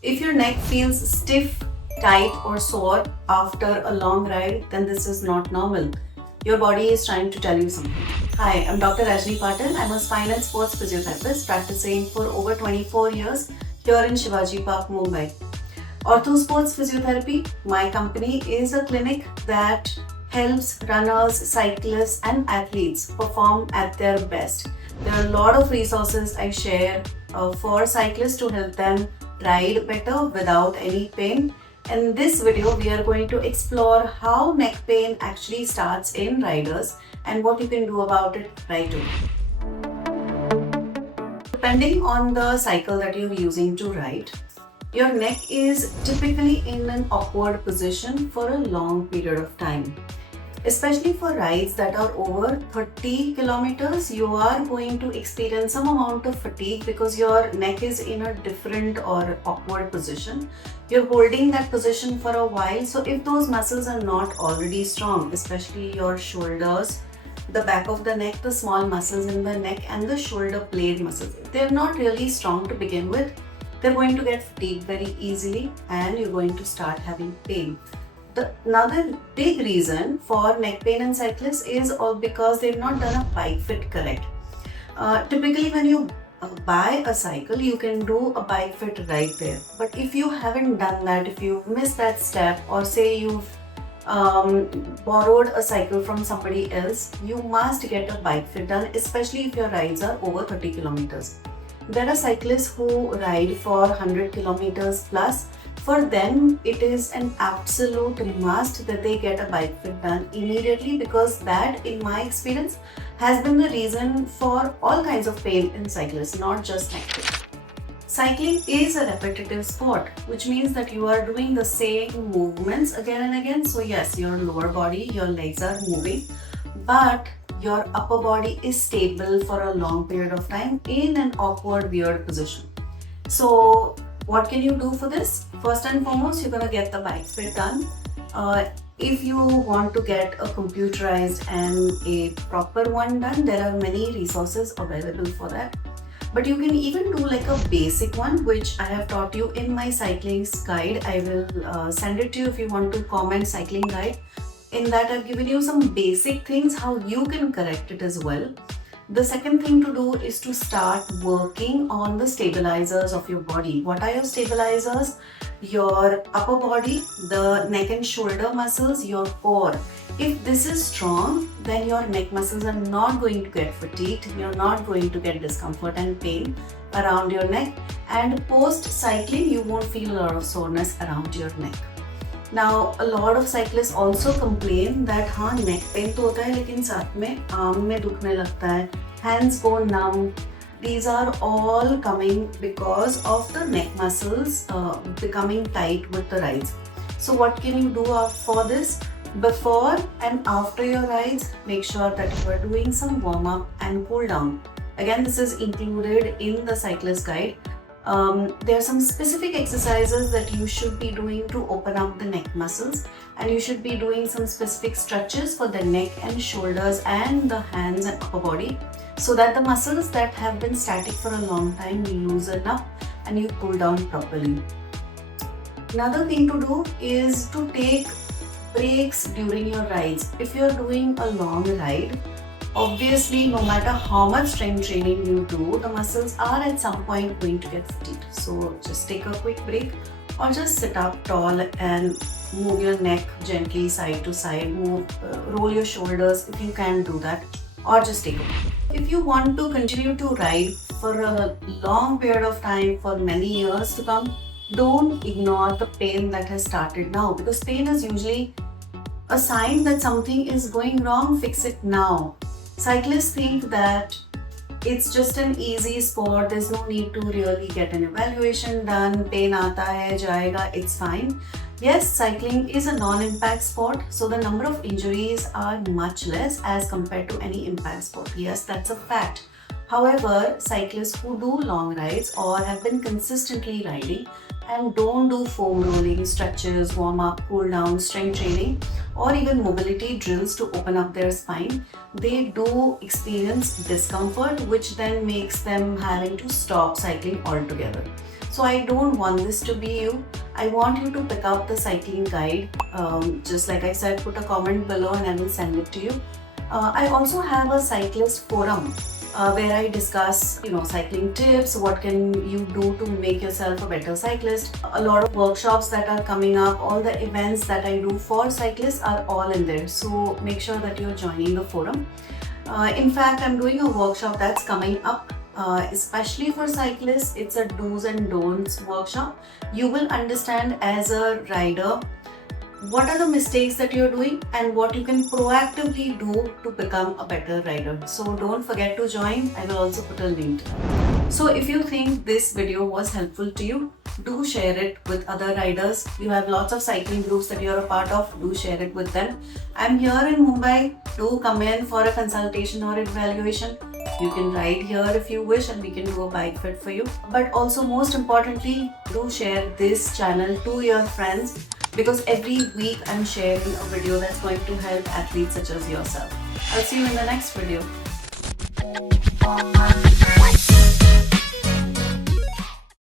If your neck feels stiff, tight, or sore after a long ride, then this is not normal. Your body is trying to tell you something. Hi, I'm Dr. Rajni Patil. I'm a spine and sports physiotherapist practicing for over 24 years here in Shivaji Park, Mumbai. Ortho Sports Physiotherapy, my company, is a clinic that helps runners, cyclists, and athletes perform at their best. There are a lot of resources I share for cyclists to help them ride better without any pain. In this video, we are going to explore how neck pain actually starts in riders and what you can do about it right away. Depending on the cycle that you're using to ride, your neck is typically in an awkward position for a long period of time. Especially for rides that are over 30 kilometers, you are going to experience some amount of fatigue because your neck is in a different or awkward position. You're holding that position for a while, so if those muscles are not already strong, especially your shoulders, the back of the neck, the small muscles in the neck, and the shoulder blade muscles, they're not really strong to begin with. They're going to get fatigued very easily and you're going to start having pain. Another big reason for neck pain in cyclists is all because they've not done a bike fit correct. Typically, when you buy a cycle, you can do a bike fit right there. But if you haven't done that, if you've missed that step, or say you've borrowed a cycle from somebody else, you must get a bike fit done, especially if your rides are over 30 kilometers. There are cyclists who ride for 100 kilometers plus. For them, it is an absolute must that they get a bike fit done immediately, because that, in my experience, has been the reason for all kinds of pain in cyclists, not just neck pain. Cycling is a repetitive sport, which means that you are doing the same movements again and again. So yes, your lower body, your legs are moving, but your upper body is stable for a long period of time in an awkward, weird position. So what can you do for this? First and foremost, you're going to get the bike fit done. If you want to get a computerized and a proper one done, there are many resources available for that. But you can even do like a basic one, which I have taught you in my cycling guide. I will send it to you if you want to comment cycling guide. In that, I've given you some basic things how you can correct it as well. The second thing to do is to start working on the stabilizers of your body. What are your stabilizers? Your upper body, the neck and shoulder muscles, your core. If this is strong, then your neck muscles are not going to get fatigued. You're not going to get discomfort and pain around your neck. And post cycling, you won't feel a lot of soreness around your neck. Now, a lot of cyclists also complain that हाँ neck pain तो होता है लेकिन साथ में arm में दुखने लगता है, hands go numb. These are all coming because of the neck muscles becoming tight with the rides. So what can you do for this? Before and after your rides, make sure that you are doing some warm up and cool down. Again, this is included in the cyclist guide. There are some specific exercises that you should be doing to open up the neck muscles, and you should be doing some specific stretches for the neck and shoulders and the hands and upper body, so that the muscles that have been static for a long time loosen up and you cool down properly. Another thing to do is to take breaks during your rides. If you're doing a long ride, obviously, no matter how much strength training you do, the muscles are at some point going to get fatigued. So just take a quick break, or just sit up tall and move your neck gently side to side, roll your shoulders if you can do that, or just take a break. If you want to continue to ride for a long period of time, for many years to come, don't ignore the pain that has started now, because pain is usually a sign that something is going wrong. Fix it now. Cyclists think that it's just an easy sport, there's no need to really get an evaluation done, pain aata hai, jayega, it's fine. Yes, cycling is a non-impact sport, so the number of injuries are much less as compared to any impact sport. Yes, that's a fact. However, cyclists who do long rides or have been consistently riding and don't do foam rolling, stretches, warm up, cool down, strength training, or even mobility drills to open up their spine, they do experience discomfort, which then makes them having to stop cycling altogether. So I don't want this to be you. I want you to pick up the cycling guide. Just like I said, put a comment below and I will send it to you. I also have a cyclist forum where I discuss, cycling tips, what can you do to make yourself a better cyclist. A lot of workshops that are coming up, all the events that I do for cyclists are all in there. So make sure that you're joining the forum. In fact, I'm doing a workshop that's coming up. Especially for cyclists, it's a do's and don'ts workshop. You will understand as a rider what are the mistakes that you're doing and what you can proactively do to become a better rider. So don't forget to join. I will also put a link to that. So if you think this video was helpful to you, do share it with other riders. You have lots of cycling groups that you're a part of. Do share it with them. I'm here in Mumbai. Do come in for a consultation or evaluation. You can ride here if you wish and we can do a bike fit for you. But also most importantly, do share this channel to your friends, because every week I'm sharing a video that's going to help athletes such as yourself. I'll see you in the next video.